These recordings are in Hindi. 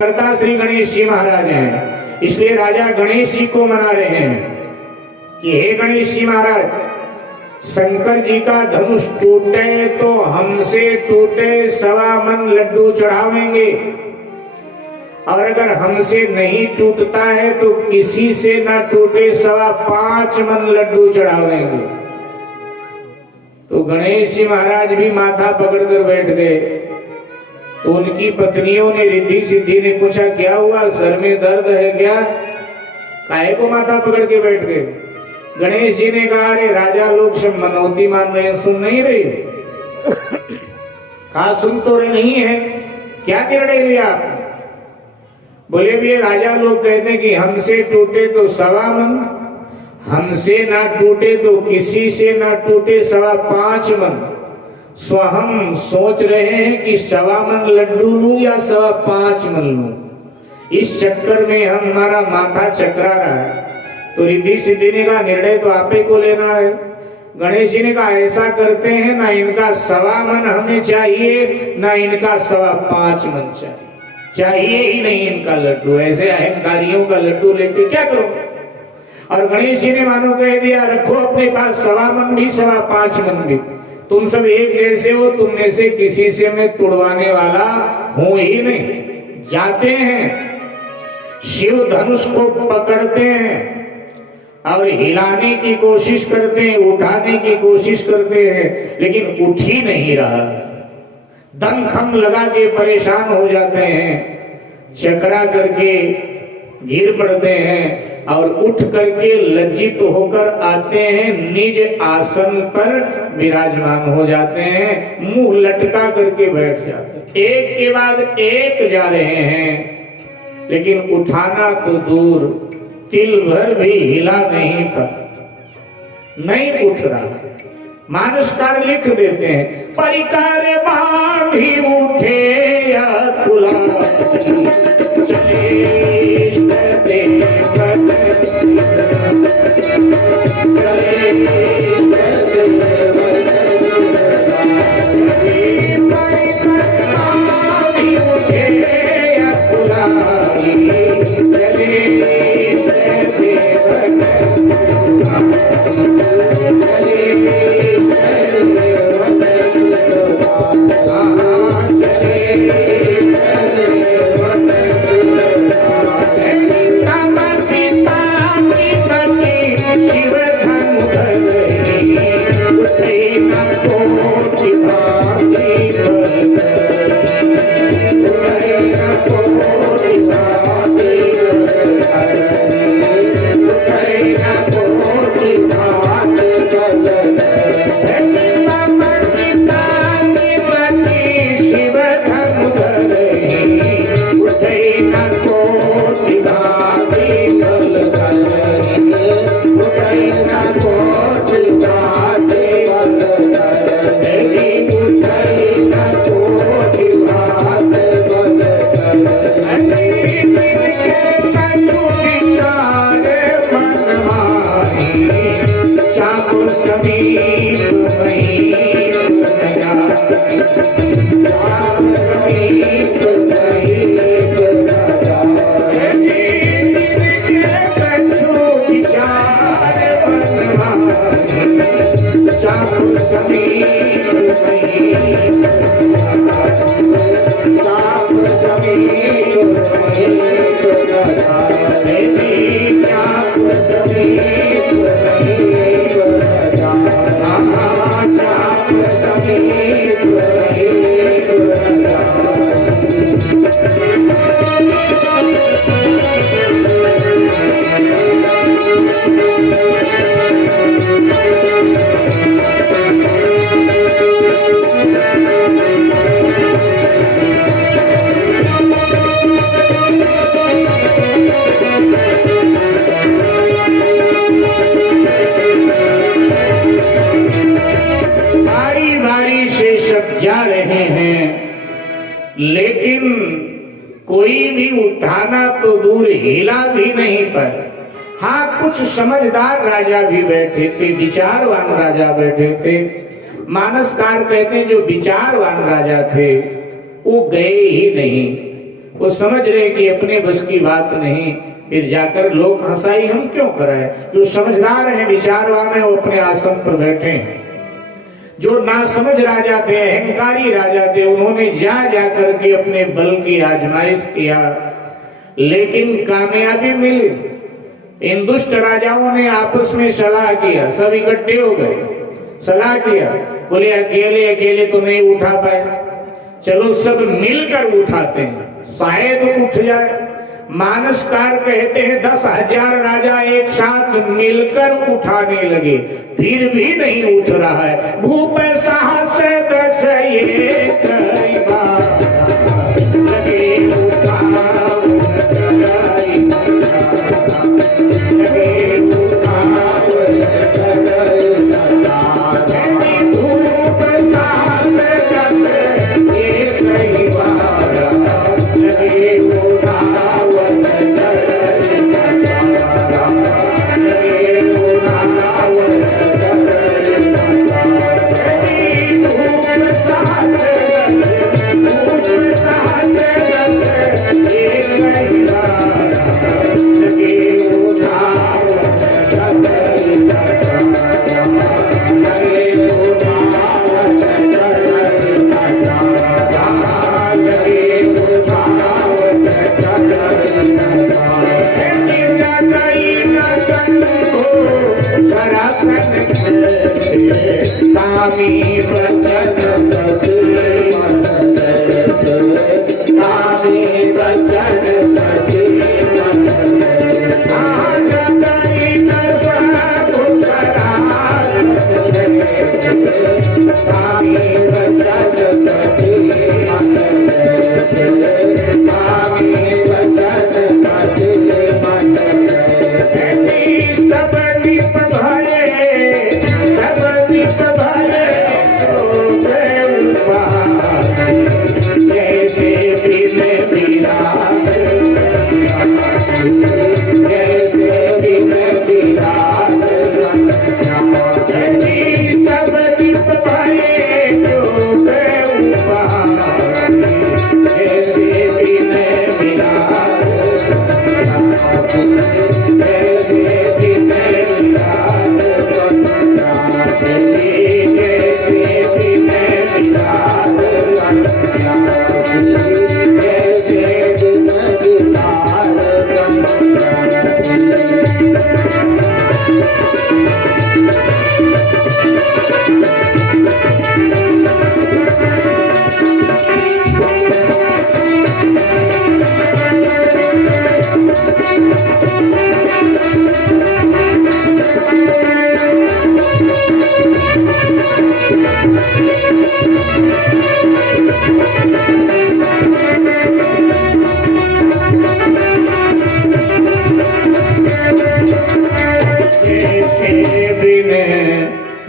कर्ता श्री गणेश जी महाराज हैं, इसलिए राजा गणेश जी को मना रहे हैं कि हे गणेश जी महाराज, शंकर जी का धनुष टूटे तो हमसे टूटे 1.25 मन लड्डू चढ़ावेंगे, और अगर हमसे नहीं टूटता है तो किसी से ना टूटे 5.25 मन लड्डू चढ़ावेंगे। तो गणेश जी महाराज भी माथा पकड़कर बैठ गए। तो उनकी पत्नियों ने, रिद्धि सिद्धि ने पूछा, क्या हुआ, सर में दर्द है क्या, काहे को माथा पकड़ के बैठ गए? गणेश जी ने कहा, अरे राजा लोग सब मनौती मान रहे हैं, सुन नहीं रहे? कहा सुन तो रहे नहीं है, क्या निर्णय लिया आपने? बोले भी राजा लोग कहते हैं कि हमसे टूटे तो 1.25 मन, हमसे ना टूटे तो किसी से ना टूटे 5.25 मन। सो हम सोच रहे हैं कि 1.25 मन लड्डू लूं या 5.25 मन लूं। इस चक्कर में हमारा माथा चकरा रहा है। तो रिद्धि सिद्धि ने कहा, निर्णय तो आपे को लेना है। गणेश जी ने कहा, ऐसा करते हैं ना, इनका 1.25 मन हमें चाहिए, ना इनका 5.25 मन चाहिए ही नहीं इनका लड्डू। ऐसे अहंकारियों का लड्डू लेके क्या करो? और गणेश जी ने मानो कह दिया, रखो अपने पास 1.25 मन भी 5.25 मन भी, तुम सब एक जैसे हो, तुम में से किसी से मैं तुड़वाने वाला हूं ही नहीं। जाते हैं, शिव धनुष को पकड़ते हैं और हिलाने की कोशिश करते हैं, उठाने की कोशिश करते हैं, लेकिन उठ ही नहीं रहा। दम खम लगा के परेशान हो जाते हैं, चकरा करके गिर पड़ते हैं और उठ करके लज्जित होकर आते हैं, निज आसन पर विराजमान हो जाते हैं, मुंह लटका करके बैठ जाते हैं। एक के बाद एक जा रहे हैं, लेकिन उठाना तो दूर, तिल भर भी हिला नहीं नहीं उठ रहा। मानसकार लिख देते हैं, परिकार बांधी उठे या तुला चले जा रहे हैं, लेकिन कोई भी उठाना तो दूर, हिला भी नहीं पाए। हाँ, कुछ समझदार राजा भी बैठे थे, विचारवान राजा बैठे थे। मानसकार कहते हैं जो विचारवान राजा थे वो गए ही नहीं, वो समझ रहे कि अपने बस की बात नहीं, फिर जाकर लोक हंसाई हम क्यों कराए। जो समझदार हैं, विचारवान है, वो अपने आसन पर बैठे हैं। जो नासमझ राजा थे, अहंकारी राजा थे, उन्होंने जा करके अपने बल की आजमाइश किया, लेकिन कामयाबी मिली। इन दुष्ट राजाओं ने आपस में सलाह किया, सब इकट्ठे हो गए, सलाह किया, बोले अकेले अकेले तो नहीं उठा पाए, चलो सब मिलकर उठाते हैं, शायद उठ जाए। मानसकार कहते हैं 10,000 राजा एक साथ मिलकर उठाने लगे, फिर भी नहीं उठ रहा है। भूप साहस 10 ये कई बार लगे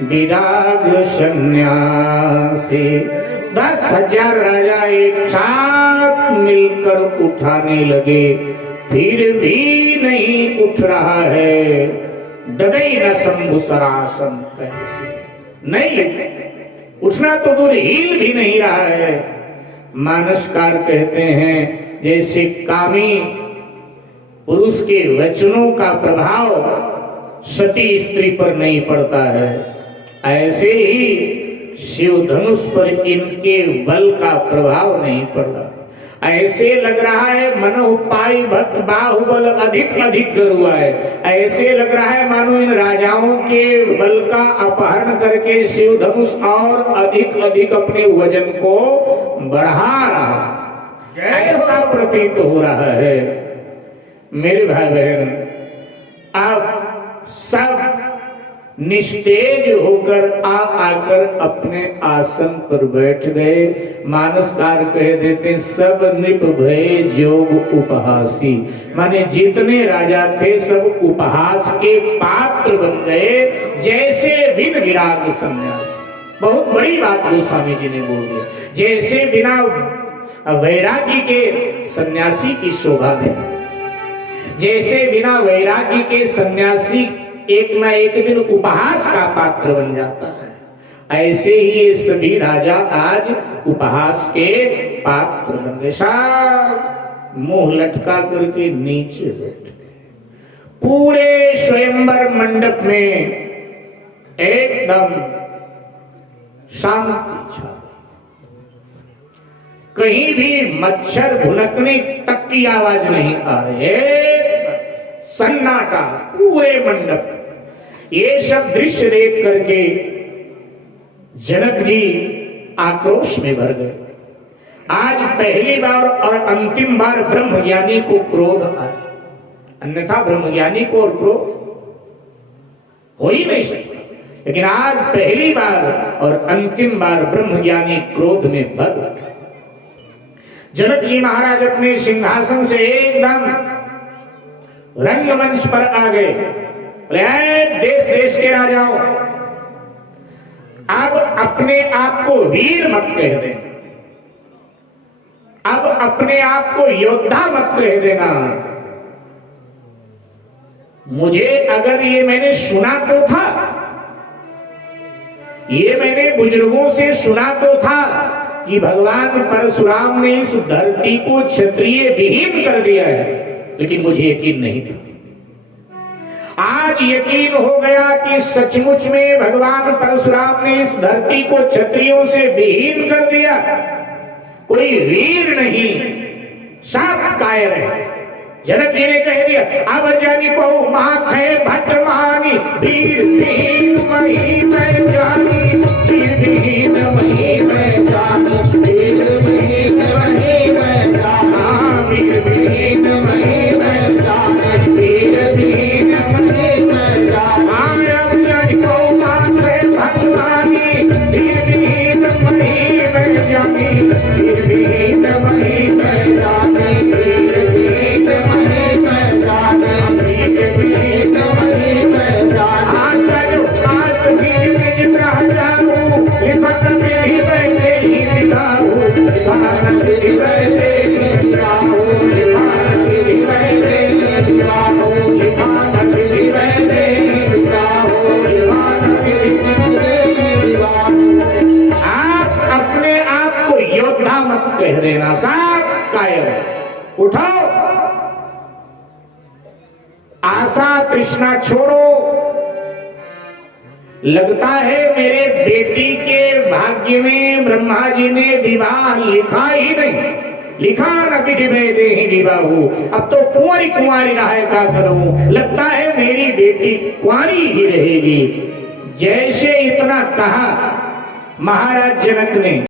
विराग सन्यासी। 10,000 राजा एक साथ मिलकर उठाने लगे, फिर भी नहीं उठ रहा है। डगई न शंभु सरासन कैसे, नहीं उठना तो दूर, हिल भी नहीं रहा है। मानसकार कहते हैं जैसे कामी पुरुष के वचनों का प्रभाव सती स्त्री पर नहीं पड़ता है, ऐसे ही शिव धनुष पर इनके बल का प्रभाव नहीं पड़ रहा। ऐसे लग रहा है मनो पाई भक्त बाहुबल अधिक अधिक गरुआ है। ऐसे लग रहा है मानो इन राजाओं के बल का अपहरण करके शिव धनुष और अधिक अधिक अपने वजन को बढ़ा रहा, ऐसा प्रतीत हो रहा है। मेरे भाई बहन, आप सब निस्तेज होकर आकर अपने आसन पर बैठ गए। मानसकार कह देते सब नृप भय जोग उपहासी, माने जितने राजा थे सब उपहास के पात्र बन गए, जैसे बिन विराग सन्यासी। बहुत बड़ी बात गोस्वामी जी ने बोल दिया, जैसे बिना वैरागी के सन्यासी की शोभा नहीं, जैसे बिना वैरागी के सन्यासी एक ना एक दिन उपहास का पात्र बन जाता है, ऐसे ही ये सभी राजा आज उपहास के पात्र बन गए। मुंह लटका करके नीचे बैठ गए। पूरे स्वयंवर मंडप में एकदम शांति छा गई। कहीं भी मच्छर भुनकने तक की आवाज नहीं आ रही, सन्नाटा पूरे मंडप। ये सब दृश्य देख करके जनक जी आक्रोश में भर गए। आज पहली बार और अंतिम बार ब्रह्मज्ञानी को क्रोध आया, अन्यथा ब्रह्मज्ञानी को और क्रोध हो ही नहीं सकता, लेकिन आज पहली बार और अंतिम बार ब्रह्मज्ञानी क्रोध में भर उठा। जनक जी महाराज अपने सिंहासन से एकदम रंगमंच पर आ गए। देश देश के राजाओं, अब अपने आप को वीर मत कह देना, अब अपने आप को योद्धा मत कह देना। मुझे अगर ये मैंने सुना तो था, ये मैंने बुजुर्गों से सुना तो था कि भगवान परशुराम ने इस धरती को क्षत्रिय विहीन कर दिया है, लेकिन मुझे यकीन नहीं था। आज यकीन हो गया कि सचमुच में भगवान परशुराम ने इस धरती को क्षत्रियों से विहीन कर दिया। कोई वीर नहीं, सब कायर है। जनक जी ने कह दिया, अब जानी को महाखय भट्ट महानी, वीर विहीन वही मैं जानी, वीर विहीन वही मैं जानी, वीर विहीन वही मैं जानी, वीर विहीन वही मैं जानी, वीर विहीन वही मैं जानी। अब जानी को महाखय भट्ट महानी, वीर विहीन वही मैं जानी, वीर विहीन वही मैं जानी, वीर विहीन वही मैं जानी, वीर विहीन वही मैं जानी। आज काश वीर विज रह जाऊं, लिपट में ही बैठे ही निगाहूं, लिपान ही बैठे ही निगाहूं, लिपान ही बैठे ही निगाहूं, लिपान ही बैठे ही निगाहूं, लिपान ही बैठे ही निगाहूं। आप अपने आप को योद्धा मत कह देना, सब कायर है। उठाओ, आशा तृष्णा छोड़ो। लगता है मेरे बेटी के भाग्य में ब्रह्मा जी ने विवाह लिखा ही नहीं, लिखा न विधि में दे ही विवाह हो। अब तो कुंवारी कुंवारी रहा का करूं, लगता है मेरी बेटी कुंवारी ही रहेगी। जैसे इतना कहा महाराज जनक ने,